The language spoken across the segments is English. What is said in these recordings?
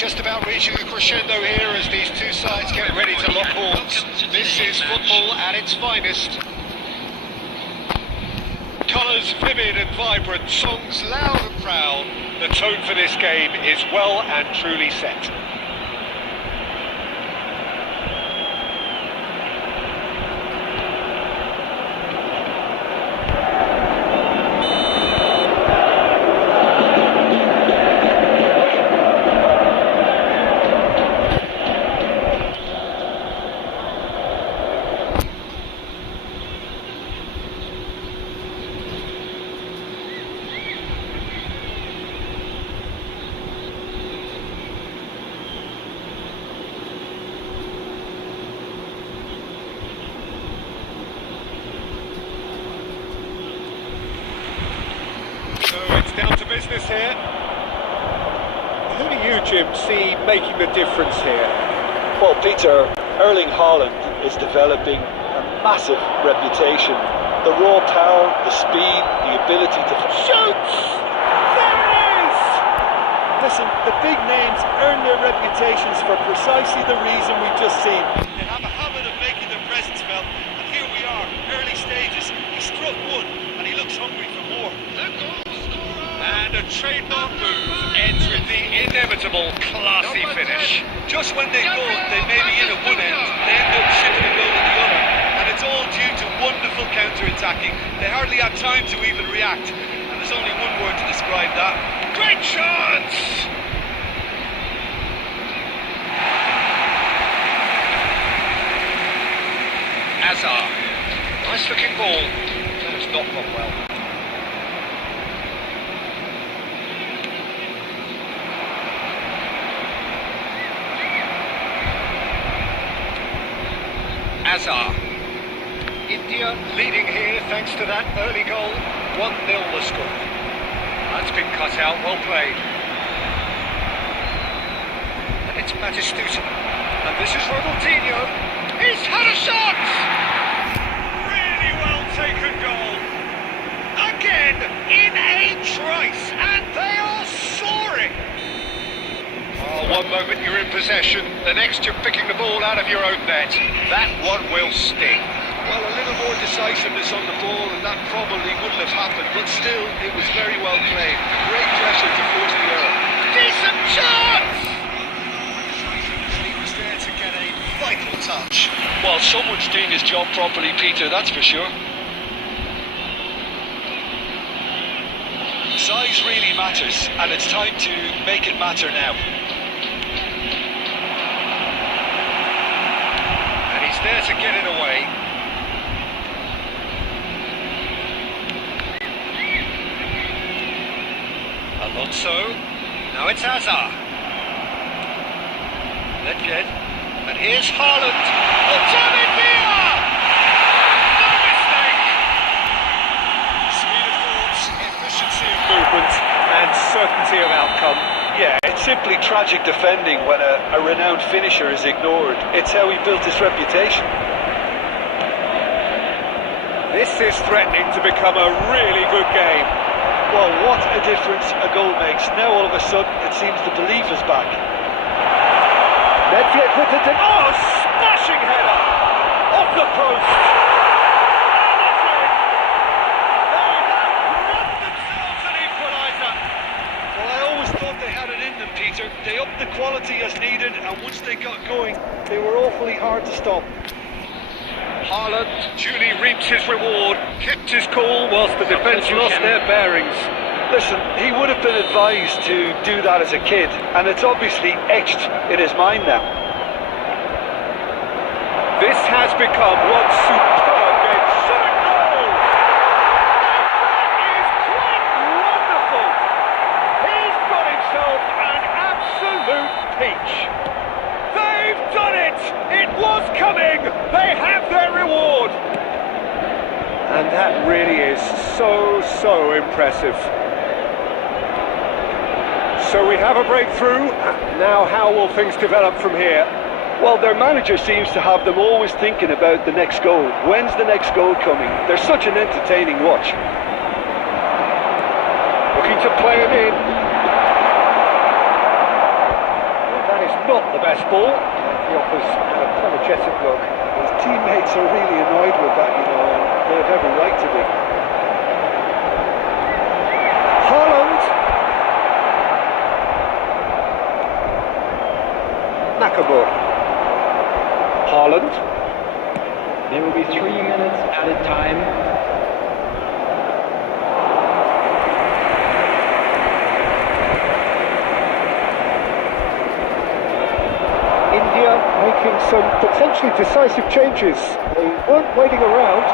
just about reaching a crescendo here as these two sides get ready to lock horns. This is football at its finest. Colours vivid and vibrant, songs loud and proud. The tone for this game is well and truly set. So it's down to business here. Who do you, Jim, see making the difference here? Well, Peter, Erling Haaland is developing a massive reputation. The raw power, the speed, the ability to shoots! There it is! Listen, the big names earn their reputations for precisely the reason we've just seen. They have a habit of making their presence felt, and here we are, early stages. He struck one, and he looks hungry for more. And a trademark move ends with the inevitable classy finish. Just when they thought they may be in at one end, they end up shooting a goal at the other. And it's all due to wonderful counter-attacking. They hardly had time to even react. And there's only one word to describe that. Great chance! Azar. Nice looking ball. That has not gone well. Azar. India leading here thanks to that early goal. 1-0 the score. That's been cut out, well played. And it's Batistuta. And this is Ronaldinho. He's had a shot! Really well taken goal. Again, in a trice, and they are soaring. Oh, one moment you're in possession, the next you're picking the ball out of your own net. That one will sting. Well, a little more decisiveness on the ball, and that probably wouldn't have happened, but still, it was very well played. Great pressure to force the error. Decent chance! He was there to get a vital touch. Well, someone's doing his job properly, Peter, that's for sure. Size really matters, and it's time to make it matter now. And he's there to get it away. Alonso. Now it's Azar. Ledged. And here's Haaland. David Villa! No mistake! Speed of thought, efficiency of movement, and certainty of outcome. Yeah, it's simply tragic defending when a renowned finisher is ignored. It's how he built his reputation. This is threatening to become a really good game. Well, what a difference a goal makes. Now all of a sudden it seems the belief is back. Ledged with it. Oh, smashing header! Off the post! They have grabbed themselves an equaliser. Well, I always thought they had it in them, Peter. They upped the quality as needed, and once they got going, they were awfully hard to stop. Haaland duly reaps his reward, kept his cool whilst the defence lost their bearings. Listen, he would have been advised to do that as a kid, and it's obviously etched in his mind now. This has become one superb game. Shot a goal! That is quite wonderful! He's got himself an absolute peach. They've done it! It was coming! They have their reward! And that really is so impressive. So we have a breakthrough. Now how will things develop from here? Well, their manager seems to have them always thinking about the next goal. When's the next goal coming? They're such an entertaining watch. Looking to play him in. not the best ball. He offers an apologetic look. His teammates are really annoyed with that, you know, and they have every right to be. Haaland. Nakamura. Haaland. There will be 3 minutes added time. India making some potentially decisive changes. They weren't waiting around.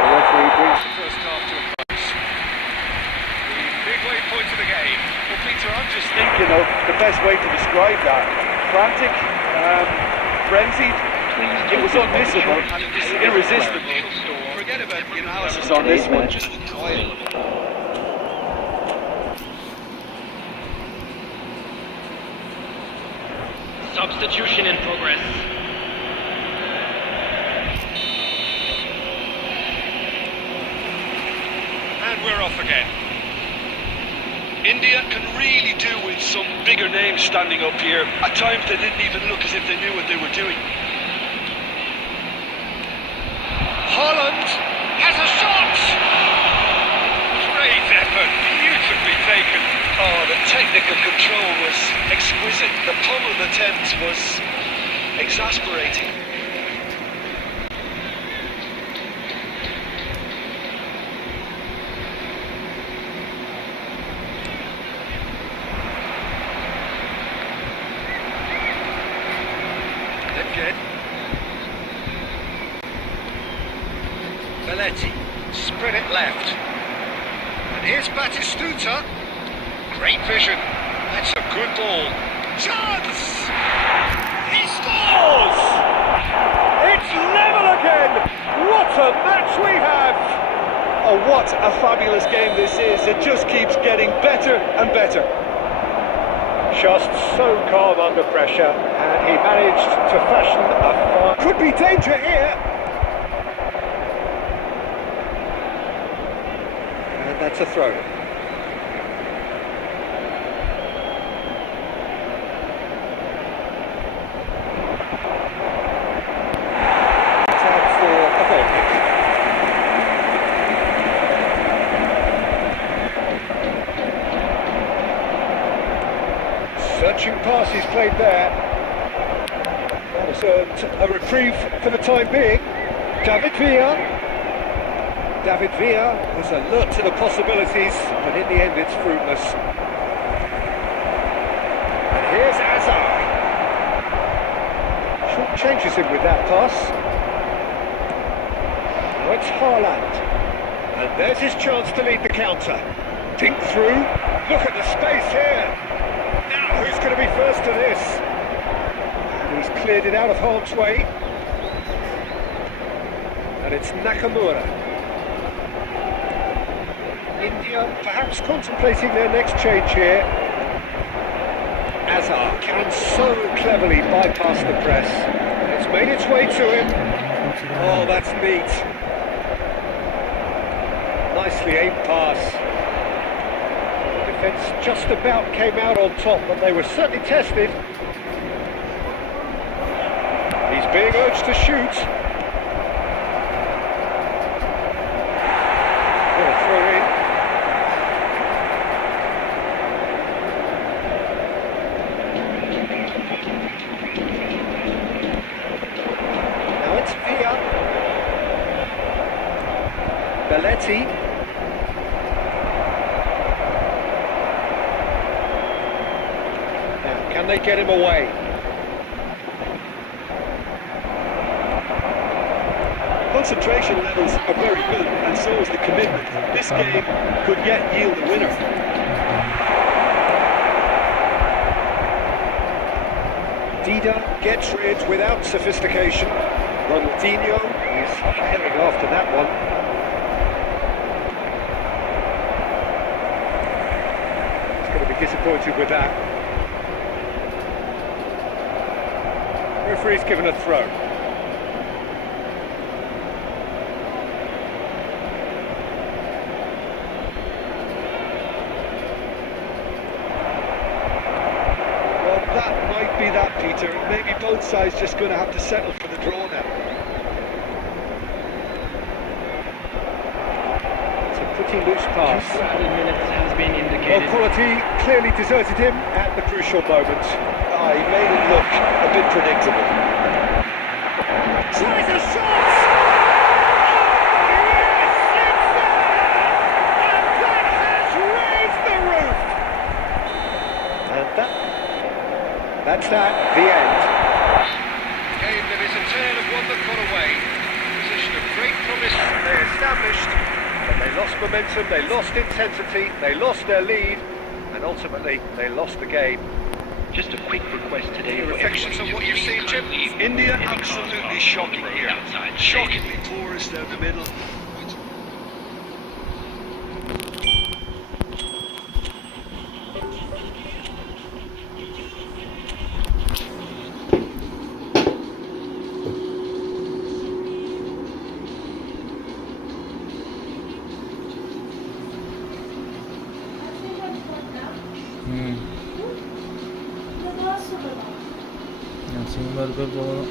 The referee brings The first half to a close. The midway point of the game. Well, Peter, I'm just I think, you know, the best way to describe that, frantic, frenzied, it was unmissable, irresistible. forget about the analysis On this one. Just enjoy it. Substitution in progress. And we're off again. India can really do with some bigger names standing up here. At times they didn't even look as if they knew what they were doing. Haaland has a shot! Great effort, beautifully taken. Oh, the technical control was exquisite. The pummeled attempt was exasperating. Good. Belletti, spread it left. And here's Batistuta. Great vision. That's a good ball. Chance! He scores! It's level again! What a match we have! Oh, what a fabulous game this is. It just keeps getting better and better. Just so calm under pressure, and he managed to fashion a fine... Could be danger here! And that's a throw. Time for a ball kick. Searching pass he's played there. That has earned a reprieve for the time being. David Villa. David Villa was alert to the possibilities, but in the end it's fruitless. And here's Azar. Short changes him with that pass. Now it's Haaland. And there's his chance to lead the counter. Dink through. Look at the space here. Now, who's going to be first to this? And he's cleared it out of harm's way. And it's Nakamura. India perhaps contemplating their next change here. Azar can so cleverly bypass the press. It's made its way to him. Oh, that's neat. Nicely aimed pass. Defence just about came out on top, but they were certainly tested. He's being urged to shoot. Well, throw in. Now it's Villa. Belletti. Can they get him away? Concentration levels are very good, and so is the commitment. This game could yet yield a winner. Dida gets rid without sophistication. Ronaldinho is herring after that one. He's going to be disappointed with that. Referee's given a throw. be that, Peter. Maybe both sides just going to have to settle for the draw now. It's a pretty loose pass. 2 added minutes has been Well, indicated. quality clearly deserted him at the crucial moment. He made it look a bit predictable. Tries a shot! Oh, yes, it's there! And that has raised the roof! And that's the end. Game that is a tale of one that got away. Position of great promise. They established, but they lost momentum, they lost intensity, they lost their lead, and ultimately they lost the game. Just a quick request today. Any reflections on what you've seen, Jim? India absolutely shocking here. Shockingly porous down the middle. Burger പോകണം.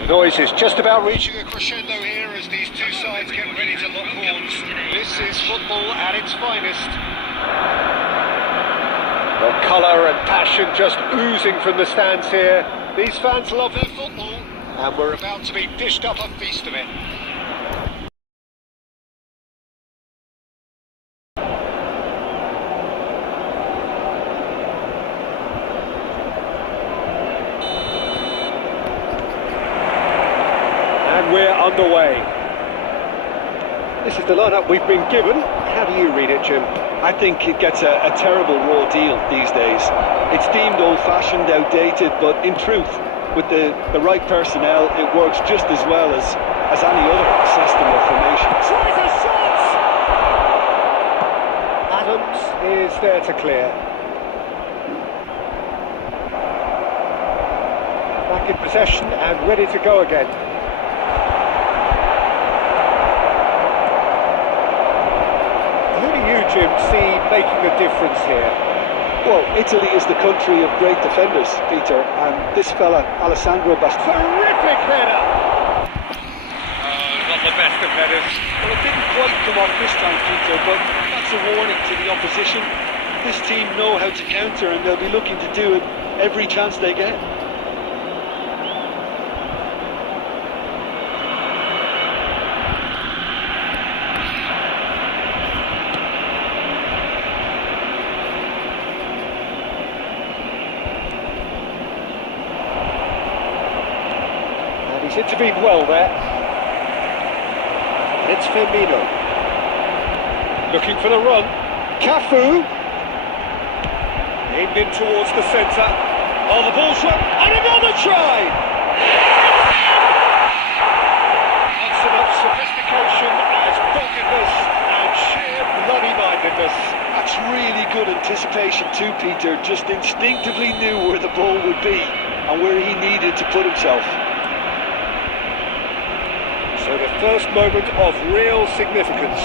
The noise is just about reaching Reaching a crescendo here as these two sides get ready to lock horns. This is football at its finest. the colour and passion just oozing from the stands here. These fans love Their football, and we're about to be dished up a feast of it. we're underway. This is the lineup we've been given. How do you read it, Jim? I think it gets a terrible raw deal these days. It's deemed old-fashioned, outdated, but in truth, with the right personnel, it works just as well as any other system or formation. Tries a shot! Adams is there to clear. Back in possession and ready to go again. Who do you, Jim, see making a difference here? Well, Italy is the country of great defenders, Peter, and this fella, Alessandro Bastoni. Terrific header! Not the best of headers. Well, it didn't quite come off this time, Peter, but that's a warning to the opposition. This team know how to counter, and they'll be looking to do it every chance they get. He's intervened well there. It's Firmino. Looking for the run. Cafu. Aimed in towards the centre. Oh, the ball's run. And another try! That's enough sophistication as doggedness anticipation too, Peter. Just instinctively knew where the ball would be and where he needed to put himself. So the first moment of real significance.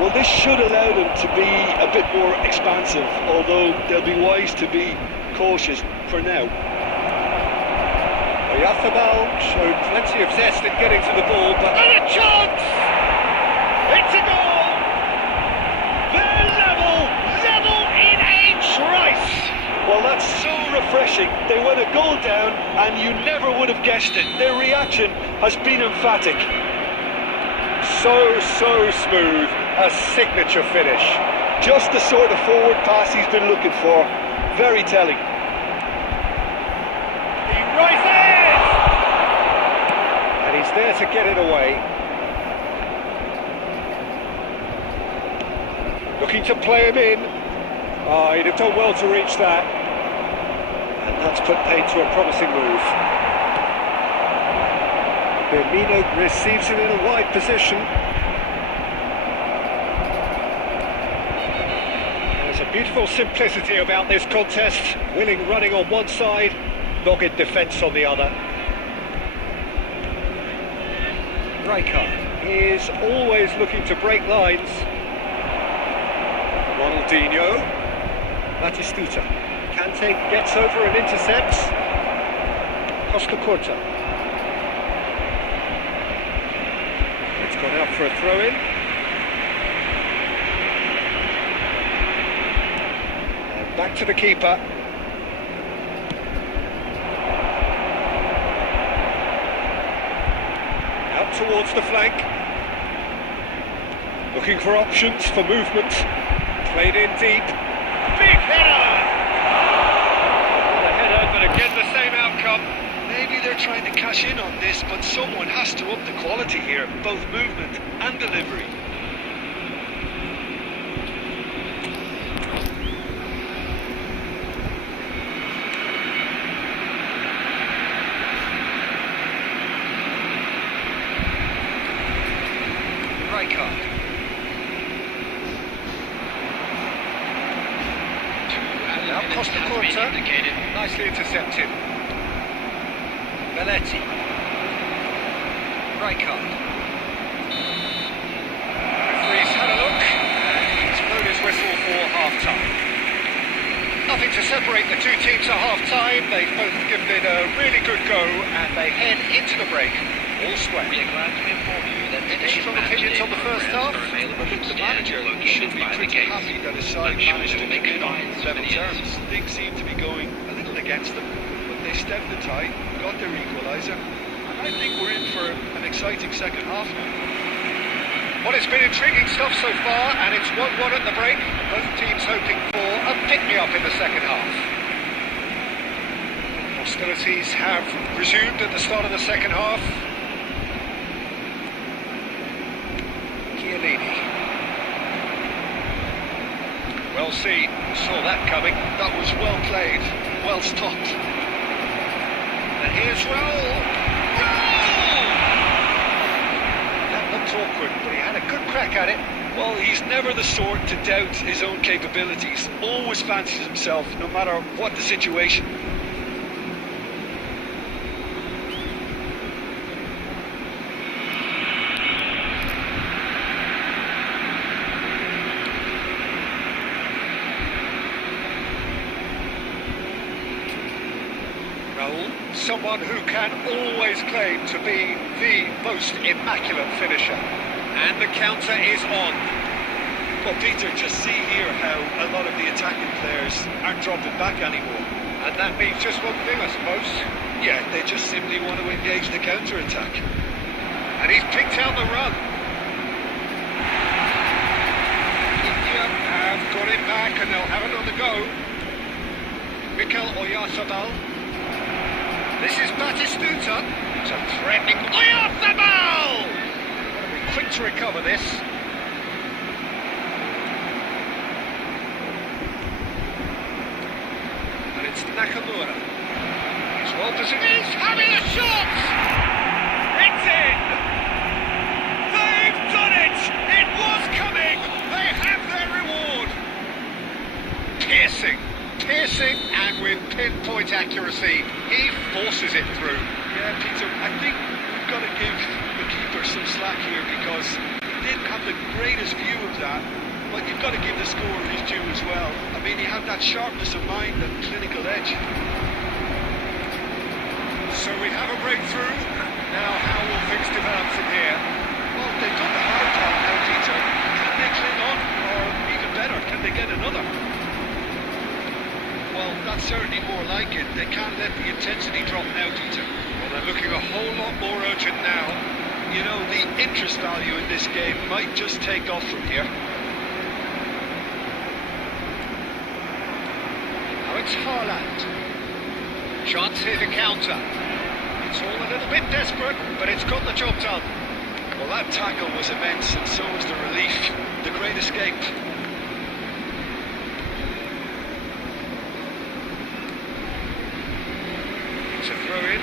Well, this should allow them to be a bit more expansive, although they'll be wise to be cautious for now. Oyarzábal showed plenty of zest in getting to the ball, but... And a chance! It's a goal! They're level in a trice! Well, that's so refreshing. They went a goal down and you never would have guessed it. Their reaction has been emphatic. So smooth. A signature finish. Just the sort of forward pass he's been looking for. Very telling. He rises! And he's there to get it away. Looking to play him in. Oh, he'd have done well to reach that. And that's put paid to a promising move. Firmino receives him in a wide position. There's a beautiful simplicity about this contest. Willing running on one side, dogged defence on the other. Rijkaard is always looking to break lines. Ronaldinho. Batistuta. Kante gets over and intercepts. Costa Curta. It's gone out for a throw-in. And back to the keeper. Out towards the flank. Looking for options for movement. Played in deep. Big header! The header, but again the same outcome. Maybe they're trying to cash in on this, but someone has to up the quality here, both movement and delivery. Rijkaard. Now Costa Curta, nicely intercepted. Belletti. Rijkaard. Referee's had a look, and he's blown his whistle for half-time. Nothing to separate the two teams at half-time. They've both given it a really good go, and they head into the break. All square. We are glad to inform you that Any strong opinions on the first half? I think The manager should be pretty happy that his side managed to come in on level terms. Things seem to be going a little against them, but they stemmed the tide, got their equaliser, and I think we're in for an exciting second half now. Well, it's been intriguing stuff so far, and it's 1-1 at the break. Both teams hoping for a pick-me-up in the second half. Hostilities have resumed at the start of the second half. Well seen, saw that coming. That was well played, well stopped. And here's Raul. Raul! That looked awkward, but he had a good crack at it. Well, he's never the sort to doubt his own capabilities, always fancies himself, no matter what the situation. Someone who can always claim to be the most immaculate finisher. And the counter is on. Well, Peter, just see here how a lot of the attacking players aren't dropping back anymore. And that means just one thing, I suppose. Yeah, they just simply want to engage the counter-attack. And he's picked out the run. India have got it back and they'll have another go. Mikel Oyarzábal. This is Batistuta. It's a threatening Oyarzábal! Gotta be quick to recover this. And it's Nakamura. He's well positioned. He's having a shot! It's in! They've done it! It was coming! They have their reward! the greatest view of that, but you've got to give the scorer his due as well. I mean, he had that sharpness of mind and clinical edge. So we have a breakthrough. Now how will things develop from here? Well, they've done the hard job now, Peter. Can they cling on? Or even better, can they get another? Well, that's certainly more like it. They can't let the intensity drop now, Peter. Well, they're looking a whole lot more urgent now. You know, the interest value in this game might just take off from here. Now it's Haaland. Chance here to counter. It's all a little bit desperate, but it's got the job done. Well, that tackle was immense, and so was the relief. The great escape. It's a throw in.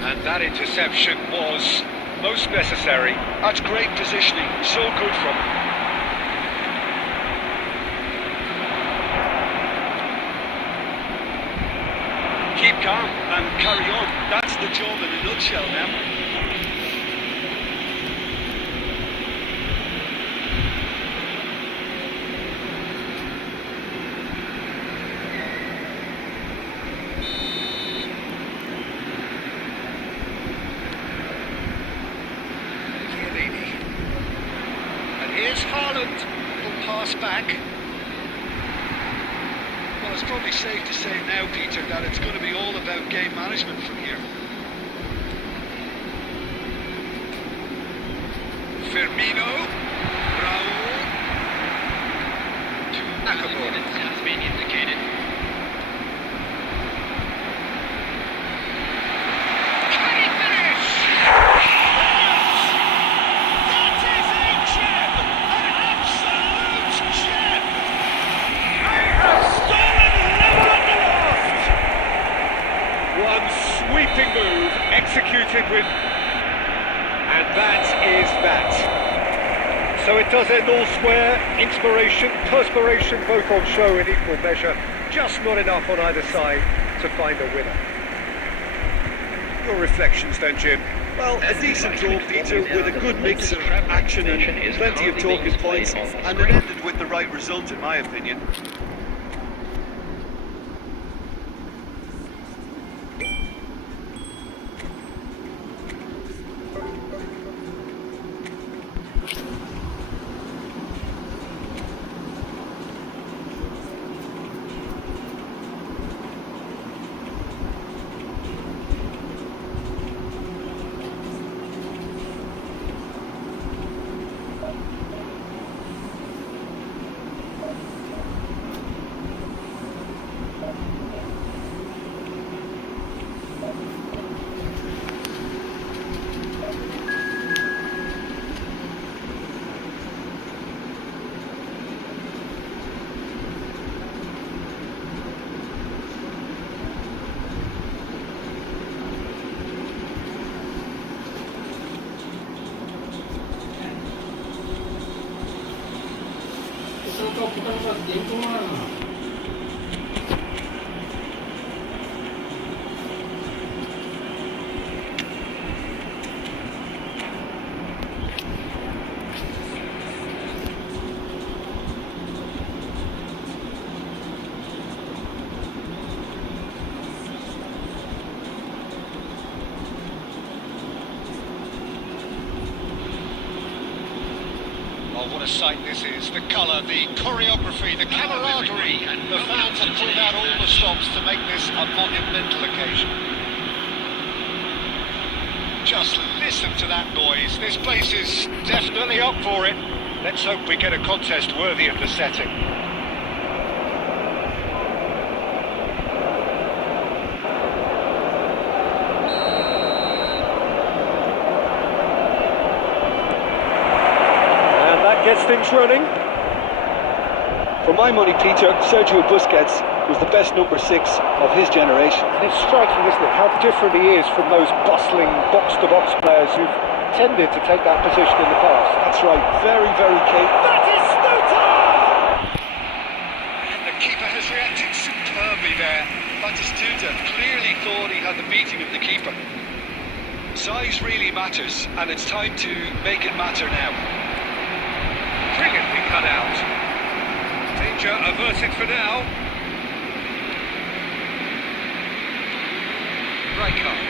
And that interception was most necessary. That's great positioning. So good from him. Keep calm and carry on. That's the job in a nutshell now. Here's Haaland, little pass back. Well, it's probably safe to say now, Peter, that it's going to be all about game management from here. Firmino, Raul, to Nakamura. Has been indicated. Can he finish? That is a gem! An absolute gem! He has stolen level aloft! One sweeping move executed with... And that is that. So it does end all square. Inspiration, perspiration, both on show in equal measure. Just not enough on either side to find a winner. Your reflections then, Jim? Well, a decent draw, Peter, with a good mix of action and plenty of talking points, and it ended with the right result, in my opinion. Oh, what a sight this is. The colour, the choreography, the camaraderie. The fans have pulled out all the stops to make this a monumental occasion. Just listen to that noise. This place is definitely up for it. Let's hope we get a contest worthy of the setting. Gets things running. For my money, Peter, Sergio Busquets was the best number 6 of his generation. And it's striking, isn't it, how different he is from those bustling box-to-box players who've tended to take that position in the past. That's right, very, very capable. That is Stuta! And the keeper has reacted superbly there. Batistuta clearly thought he had the beating of the keeper. Size really matters, and it's time to make it matter now. Brilliantly cut out. Danger averted for now. Rijkaard.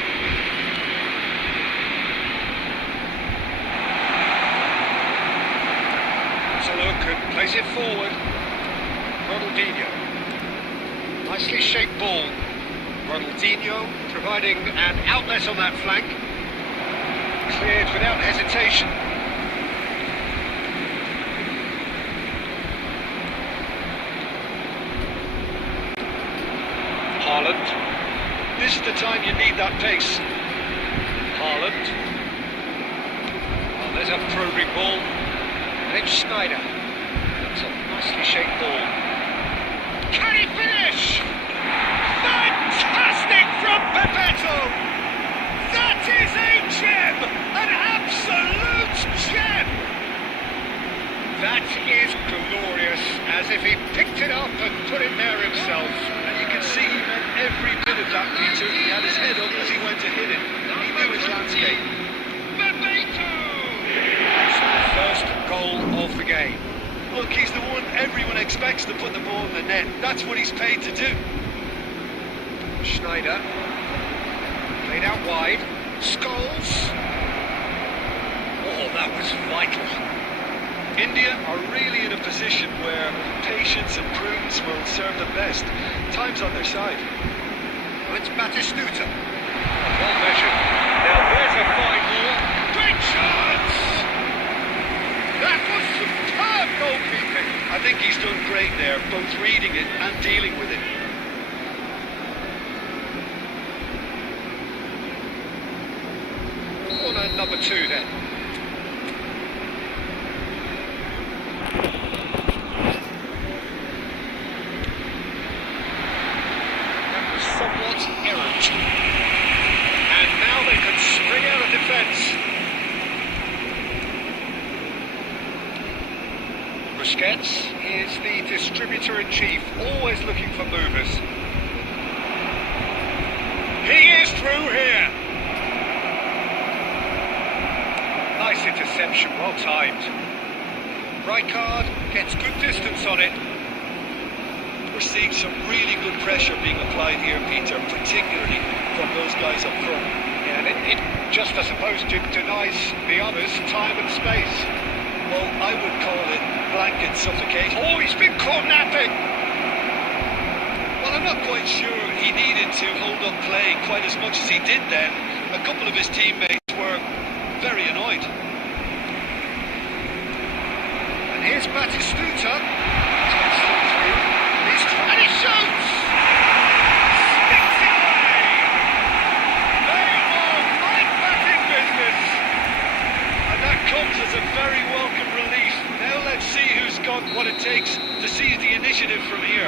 Has a look and plays it forward. Ronaldinho. Nicely shaped ball. Ronaldinho providing an outlet on that flank. Cleared without hesitation. Haaland. This is the time you need that pace. Haaland. Well, there's a probing ball. And it's Schneider. That's a nicely shaped ball. Can he finish? Fantastic from Bebeto! That is a gem! An absolute gem! That is glorious, as if he picked it up and put it there himself. And you can see he meant every bit of that, Peter. He had his head up as he went to hit it. He knew his landscape. Bebeto! That's the first goal of the game. Look, he's the one everyone expects to put the ball in the net. That's what he's paid to do. Schneider. Played out wide. Scholes. Oh, that was vital. India are really in a position where patience and prudence will serve them best. Time's on their side. Well, it's Batistuta. Well measured. Now there's a fine ball. Great chance! That was superb goalkeeping. I think he's done great there, both reading it and dealing with it. Corner number 2 then. That was somewhat errant. And now they can spring out of defence. Busquets is the distributor-in-chief, always looking for movers. He is through here. Nice interception, well timed. Rijkaard gets good distance on it. We're seeing some really good pressure being applied here, Peter, particularly from those guys up front. Yeah, and it just, I suppose, denies the others time and space. Well, I would call it blanket suffocation. Oh, he's been caught napping! Well, I'm not quite sure he needed to hold up play quite as much as he did then. A couple of his teammates were very annoyed. And here's Batistuta. And he shoots! Sticks it away! They are right back in business! And that comes as a very welcome relief. Now let's see who's got what it takes to seize the initiative from here.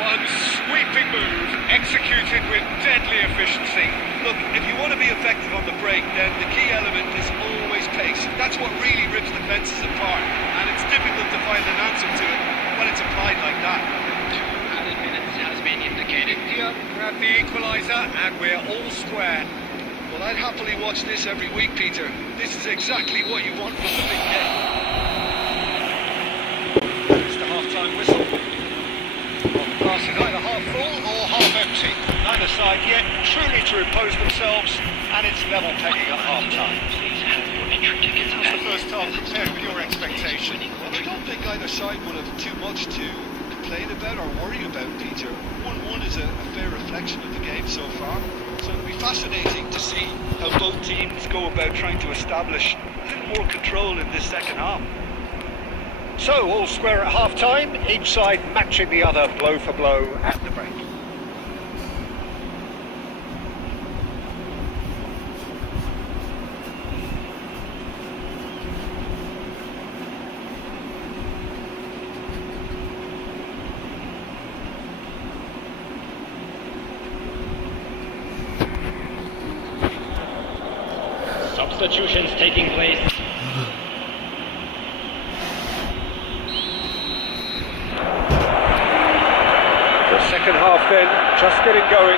One sweeping move, executed with deadly efficiency. Look, if you want to be effective on the break, then the key element is always pace. That's what really rips defences apart, and it's difficult to find an answer to it when it's applied like that. 2 added minutes has been indicated. India grab the equaliser, and we're all square. Well, I'd happily watch this every week, Peter. This is exactly what you want from the big game. It's the half-time whistle. Well, the glass is either half full or half empty. Neither side yet truly to impose themselves, and it's level pegging at half-time. Please have your entry tickets. How's the first half compared with your expectation? Well, I don't think either side would have too much to complain about or worry about, Peter. 1-1 is a fair reflection of the game so far. So it'll be fascinating to see how both teams go about trying to establish a little more control in this second half. So, all square at half-time, each side matching the other blow for blow at the break. Substitutions taking place. The Second half then, just getting going.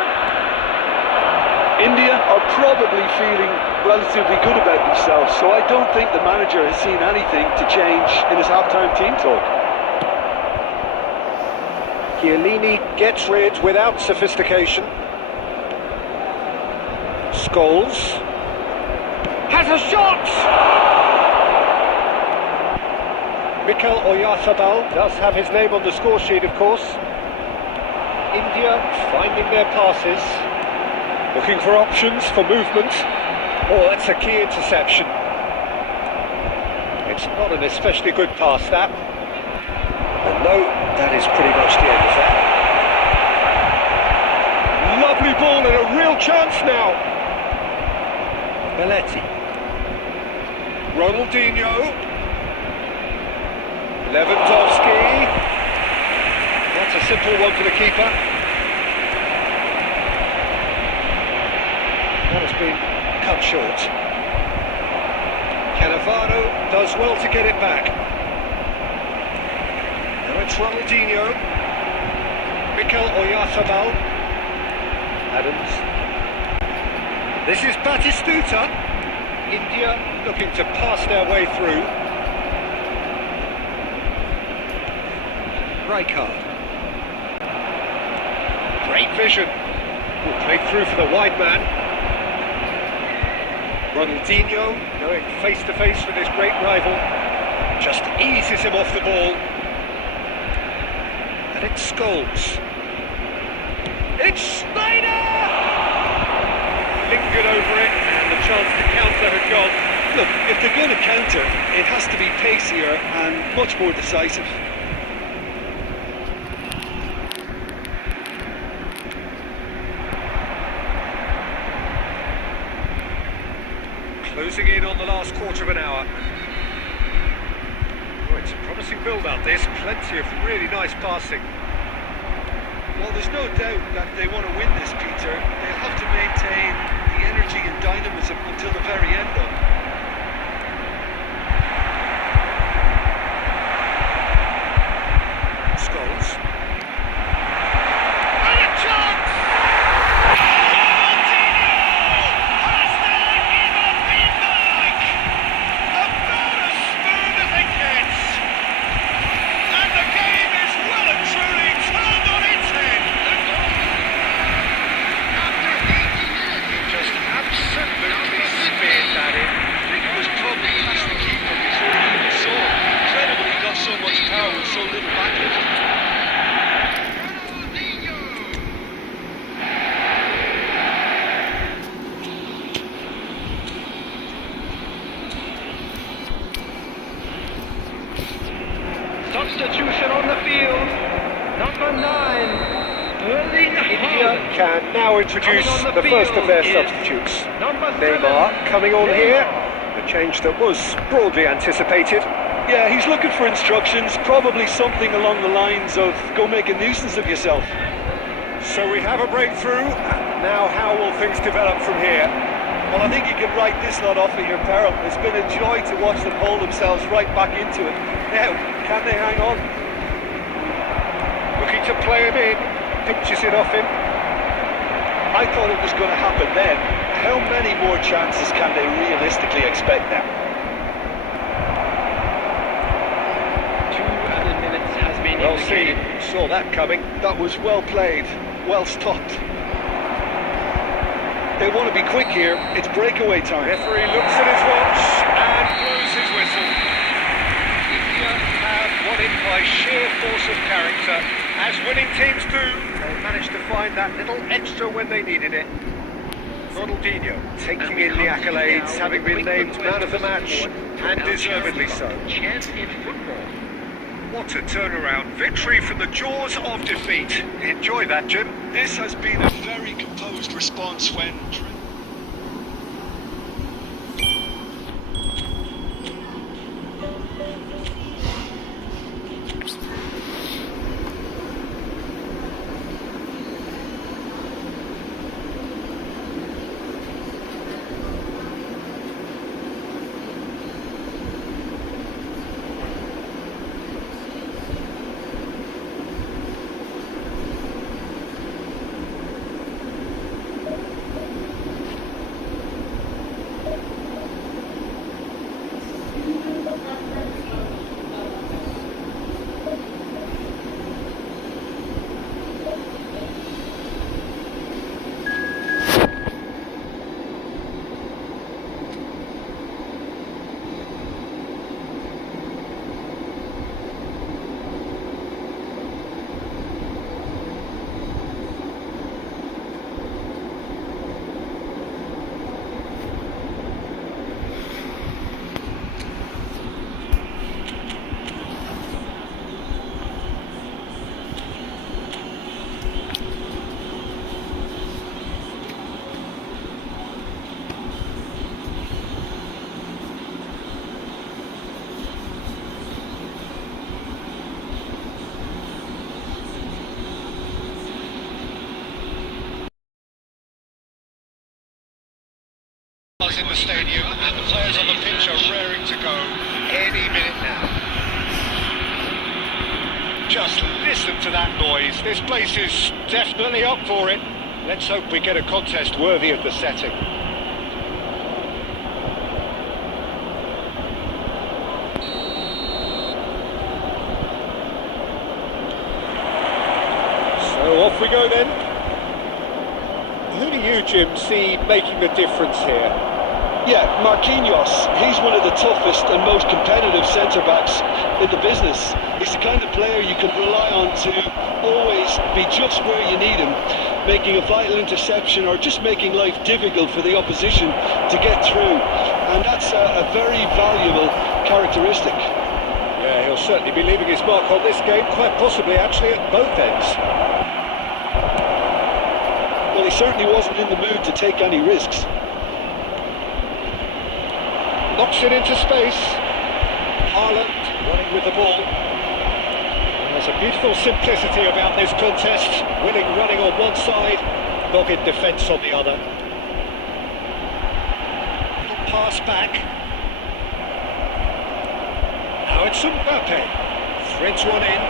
India are probably feeling relatively good about themselves, so I don't think the manager has seen anything to change in his half-time team talk. Chiellini gets rid without sophistication. Scholes has a shot! Mikel Oyarzabal does have his name on the score sheet, of course. India finding their passes, looking for options for movement. Oh, that's a key interception. It's not an especially good pass, that. And no, that is pretty much the end of that. Lovely ball and a real chance now. Belletti. Ronaldinho. Lewandowski. That's a simple one for the keeper. That has been cut short. Cannavaro does well to get it back. Now it's Ronaldinho. Mikel Oyarzabal. Adams. This is Batistuta. India looking to pass their way through. Rijkaard. Great vision. Played through for the wide man. Ronaldinho going face to face with his great rival. Just eases him off the ball. And it's Scholes. It's Snyder! Lingered over it, and the chance to counter had gone. Look, if they're going to counter, it has to be pacier and much more decisive. Closing in on the last quarter of an hour. Oh, it's a promising build-up this. Plenty of really nice passing. Well, there's no doubt that they want to win this, Peter. They'll have to maintain the energy and dynamism until the very end, though. Scholes. And a chance! Substitution on the field. Number 9. India can now introduce the first of their substitutes. Neymar coming on here. A change that was broadly anticipated. Yeah, he's looking for instructions, probably something along the lines of go make a nuisance of yourself. So we have a breakthrough. Now how will things develop from here? Well, I think you can write this lot off at your peril. It's been a joy to watch them pull themselves right back into it. Now, can they hang on? Looking to play him in. Pinches it off him. I thought it was going to happen then. How many more chances can they realistically expect now? 2 added minutes has been Well indicated. seen. Saw that coming. That was well played, well stopped. They want to be quick here. It's breakaway time. Referee looks at his watch and blows his whistle. India have won it by sheer force of character. As winning teams do, they managed to find that little extra when they needed it. Ronaldinho taking in the accolades, having been named man of the match, and deservedly so. Chance in football. What a turnaround. Victory from the jaws of defeat. Enjoy that, Jim. This has been a very composed response when... in the stadium, and the players on the pitch are raring to go any minute now. Just listen to that noise. This place is definitely up for it. Let's hope we get a contest worthy of the setting. So off we go then. Who do you, Jim, see making the difference here? Yeah, Marquinhos, he's one of the toughest and most competitive centre-backs in the business. He's the kind of player you can rely on to always be just where you need him, making a vital interception or just making life difficult for the opposition to get through. And that's a very valuable characteristic. Yeah, he'll certainly be leaving his mark on this game, quite possibly actually at both ends. Well, he certainly wasn't in the mood to take any risks. Knocks it into space. Haaland running with the ball. There's a beautiful simplicity about this contest. Winning running on one side, dogged defence on the other. Little pass back. Now it's Mbappe. Threads one in.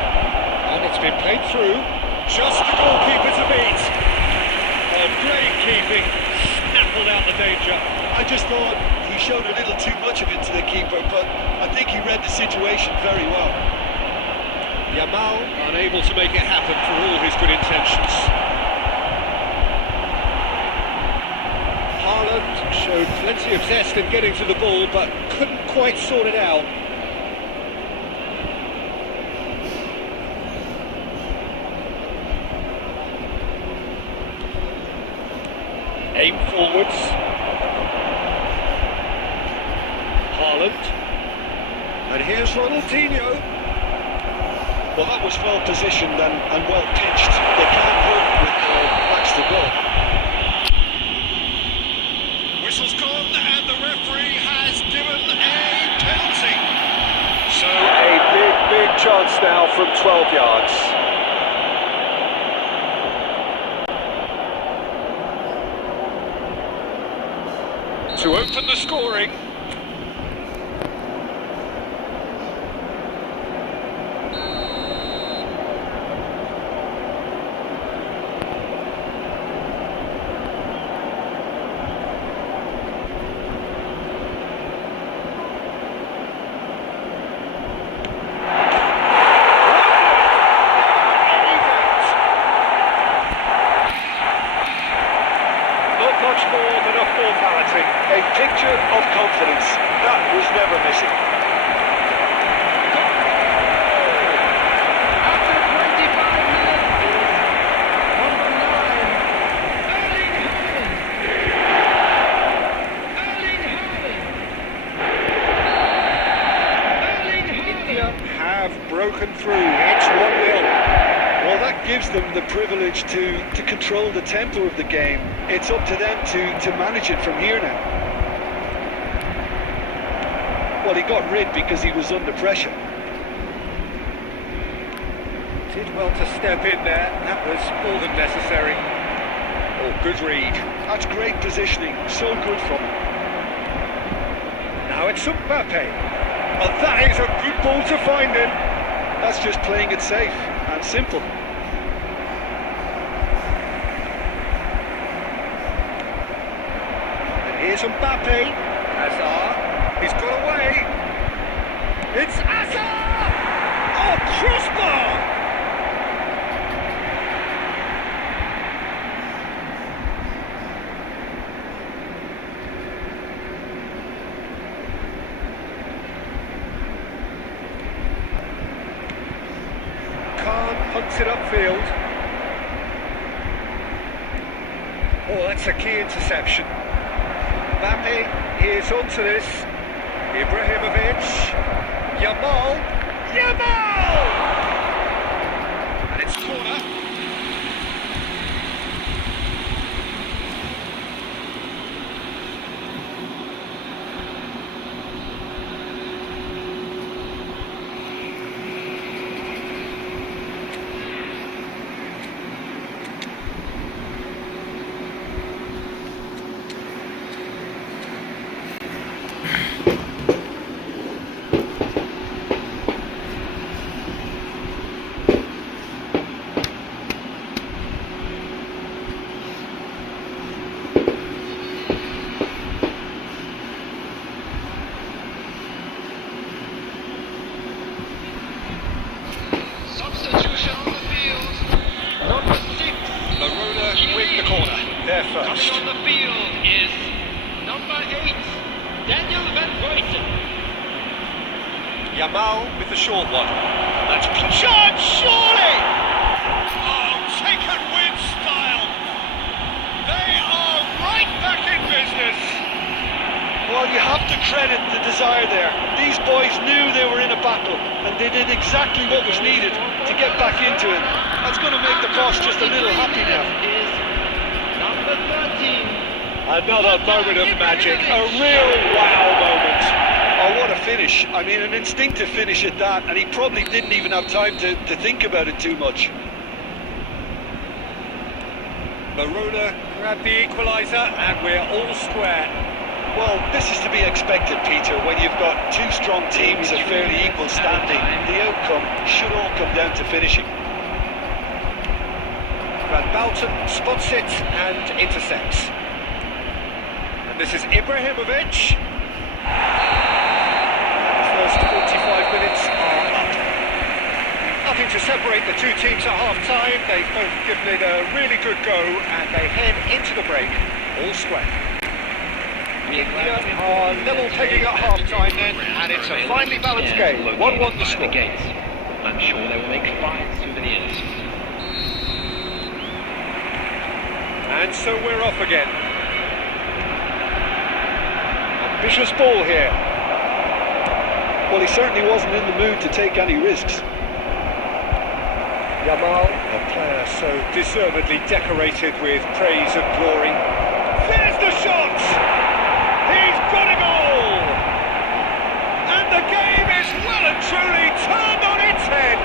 And it's been played through. Just the goalkeeper to beat. Oh, great keeping. Snaffled out the danger. I just thought he showed a little too much of it to the keeper, but I think he read the situation very well. Yamal unable to make it happen for all his good intentions. Haaland showed plenty of zest in getting to the ball, but couldn't quite sort it out. Aim forwards. Haaland. And here's Ronaldinho. Well, that was well positioned and well pitched. They can't hope with the backs to goal. Whistle's gone and the referee has given a penalty. So a big chance now from 12 yards. To open the scoring. Not much more than a formality. A picture of confidence. That was never missing. After 25 minutes is number 9, Erling Haaland. India have broken through. It's 1-0. Well, that gives them the privilege to control the tempo of the game. It's up to them to manage it from here now. Well, he got rid because he was under pressure. Did well to step in there. That was more than necessary. Oh, good read. That's great positioning. So good from him. Now it's Mbappe. Oh, that is a good ball to find him. That's just playing it safe and simple. And here's Mbappe. Hazard. He's got away. It's Hazard! Oh, crossbar! Khan punts it upfield. Oh, that's a key interception. Mbappe, here's onto this. Ibrahimovic. Yamal. And it's corner. There first. Coming on the field is number 8, Daniel Van Buiten. Yamal with the short one. That's chance, surely! Oh, taken with style. They are right back in business. Well, you have to credit the desire there. These boys knew they were in a battle, and they did exactly what was needed to get back into it. That's going to make the boss just a little happy now. Is number 13. Another moment of magic, a real wow moment. Oh, what a finish. I mean, an instinctive finish at that, and he probably didn't even have time to think about it too much. Marona grabbed the equaliser, and we're all square. Well, this is to be expected, Peter. When you've got two strong teams of fairly equal standing, the outcome should all come down to finishing. Van Buiten spots it and intercepts. And this is Ibrahimovic. The first 45 minutes are up. Nothing to separate the two teams at half-time. They've both given it a really good go, and they head into the break, all square. India are level pegging at half-time then, and it's a finely balanced game. 1-1 the score. I'm sure they will make 5 souvenirs. And so we're off again. Ambitious ball here. Well, he certainly wasn't in the mood to take any risks. Yamal, a player so deservedly decorated with praise and glory. There's the shot! He's got a goal! And the game is well and truly turned on its head.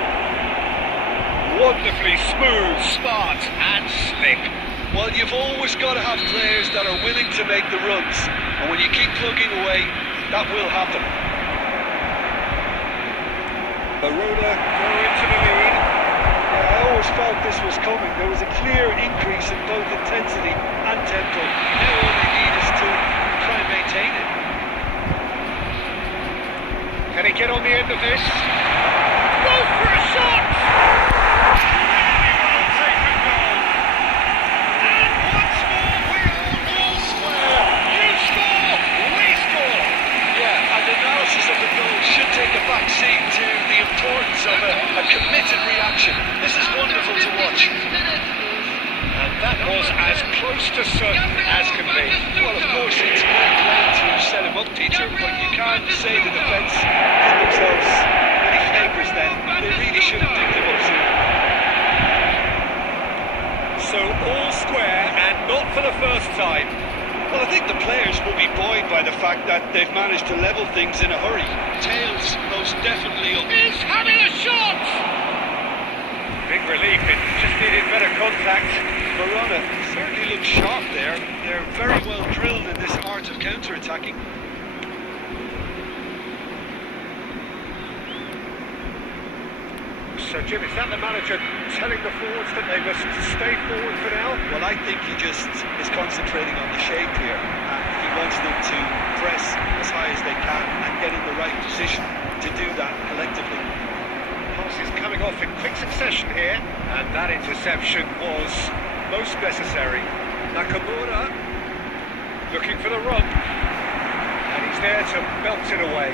Wonderfully smooth, smart and slick. Well, you've always got to have players that are willing to make the runs. And when you keep plugging away, that will happen. Marona go into the lead. Yeah, I always felt this was coming. There was a clear increase in both intensity and tempo. Now all they need is to try and maintain it. Can he get on the end of this? Go for a shot! Really well taken goal. And once more we are all square. You score, we score. Yeah, and analysis of the goal should take a back seat to the importance of a committed reaction. This is wonderful to watch. And that was as close to certain as can be. Well, of course, it's well played to set him up, Peter, but you can't say the defence did themselves any favours then. They really should have picked him up soon. So all square, and not for the first time. Well, I think the players will be buoyed by the fact that they've managed to level things in a hurry. Tails most definitely up. He's having a shot! Big relief, it just needed better contact. Marona certainly looks sharp there. They're very well drilled in this art of counter-attacking. So Jim, is that the manager telling the forwards that they must stay forward for now? Well, I think he just is concentrating on the shape here, and he wants them to press as high as they can and get in the right position to do that collectively. Passes coming off in quick succession here, and that interception was most necessary. Nakamura looking for the run, and he's there to belt it away.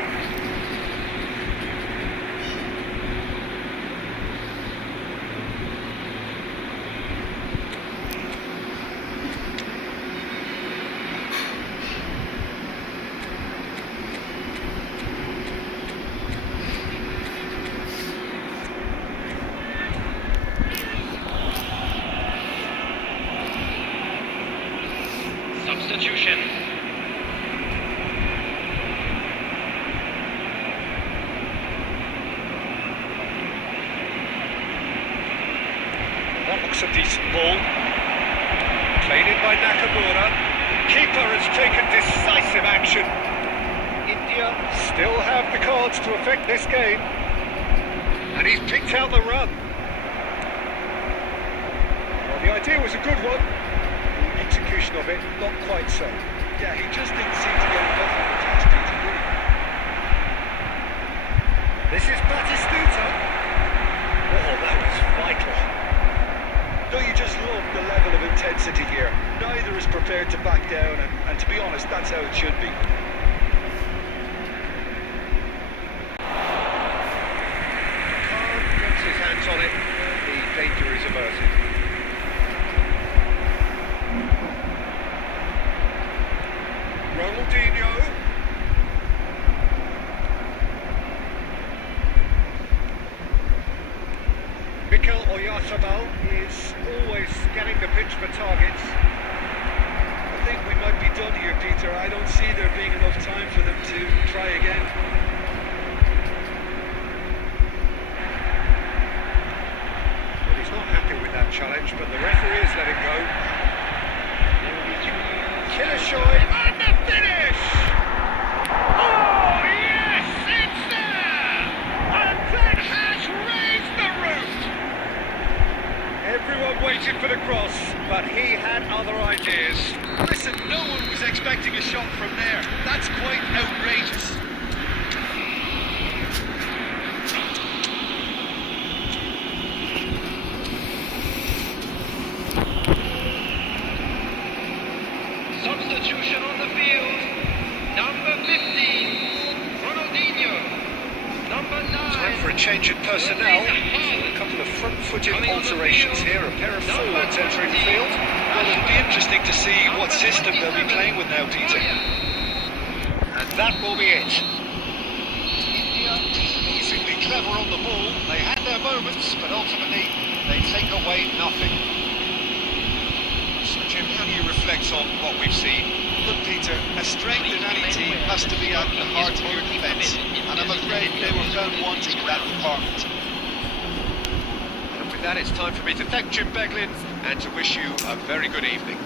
Substitution. That looks a decent ball. Played in by Nakamura. Keeper has taken decisive action. India still have the cards to affect this game. And he's picked out the run. Well, the idea was a good one. The execution of it, not quite so. Yeah, he just didn't seem to get enough of the task, Peter, did he? This is Batistuta. Oh, that was vital. Don't you just love the level of intensity intensity here. Neither is prepared to back down, and to be honest, that's how it should be. Khan gets his hands on it. The danger is averted. Ronaldinho. Mikel Oyarzabal is always scanning the pitch for targets. I think we might be done here, Peter. I don't see there being enough time for them to try again. Well, he's not happy with that challenge, but the referee is letting go. Killer Shoy, and the finish! Oh, yes, it's there! And that has raised the roof! Everyone waited for the cross, but he had other ideas. Listen, no one was expecting a shot from there. That's quite outrageous. Substitution on the field. Number 15, Ronaldinho. Number 9. Time for a change in personnel. A couple of front-footed alterations here. A pair of forwards entering the field. Well, it'll be interesting to see what system they'll be playing with now, Peter. And that will be it. India amazingly clever on the ball. They had their moments, but ultimately they take away nothing. So, Jim, how do you reflect on what we've seen? Look, Peter, a strength in any team has to be at the heart of your defence, and I'm afraid they were found wanting in that department. And with that, it's time for me to thank Jim Beglin and to wish you a very good evening.